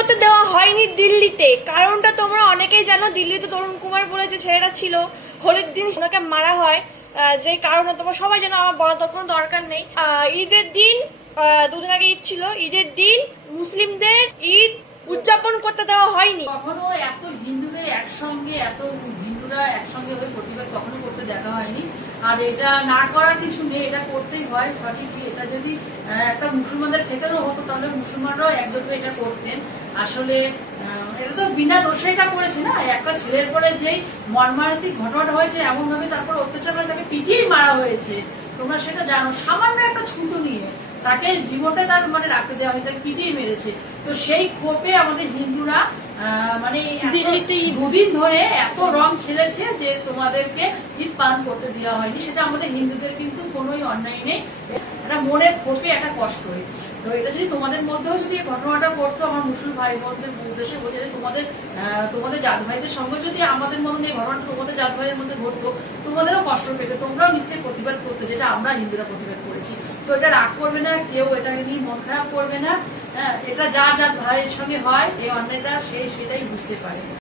করতে দেওয়া হয়নি দিল্লিতে। কারণটা তোমরা অনেকেই জানো, দিল্লিতে তরুণ কুমার বলে যে ছেলেটা ছিল, হোলির দিন ওনাকে মারা হয়। যে কারণে তোমরা সবাই জানো, আমার বলা তো কোনো দরকার নেই। ঈদের দিন, দুদিন আগে ঈদ ছিল, ঈদের দিন মুসলিমদের ঈদ উদযাপন করতে দেওয়া হয়নি। কখনো এত হিন্দুদের একসঙ্গে, এত হিন্দুরা একসঙ্গে হয়ে প্রতিবাদ কখনো করতে দেখা হয়নি। আর এটা না করার কিছু নেই, এটা করতেই হয় সঠিকই। এটা যদি একটা মুসলমানদের ক্ষেত্রেও হতো তাহলে মুসলমানরাও একজোট হয়ে এটা করতেন। আসলে এটা তো বিনা দোষে এটা করেছে না, একটা ছেলের পরে যেই মর্মান্তিক ঘটনাটা হয়েছে, এমন ভাবে তারপর অত্যাচার করে তাকে পিটিয়েই মারা হয়েছে। তোমরা সেটা জানো, সামান্য একটা ছুতো নিয়ে তাকে জীবনটা তার মানে রাখতে দেওয়া হয়, তাকে পিটিয়ে মেরেছে। তো সেই ক্ষোভে আমাদের হিন্দুরা মানে দিল্লিতে দুদিন ধরে এত রং খেলেছে যে তোমাদেরকে ঈদ পালন করতে দেওয়া হয়নি। সেটা আমাদের হিন্দুদের কিন্তু কোনোই অন্যায় নেই, এটা মনের ক্ষোভে একটা কষ্ট হয়। তো এটা যদি তোমাদের মধ্যেও যদি এই ঘটনাটা করতো, আমার মুসলিম ভাই বোনদের উদ্দেশ্যে বলছে যে তোমাদের জাত ভাইদের সঙ্গে যদি আমাদের মতন এই ঘটনাটা তোমাদের জাত ভাইয়ের মধ্যে ঘটতো, তোমাদেরও কষ্ট পেতে, তোমরাও নিশ্চয়ই প্রতিবাদ করতে, যেটা আমরা হিন্দুরা প্রতিবাদ করেছি। তো এটা রাগ করবে না কেউ, এটা নিয়ে মন খারাপ করবে না। এটা যার যার ভাইয়ের সঙ্গে হয় এই অন্যায়টা, সেটাই বুঝতে পারে।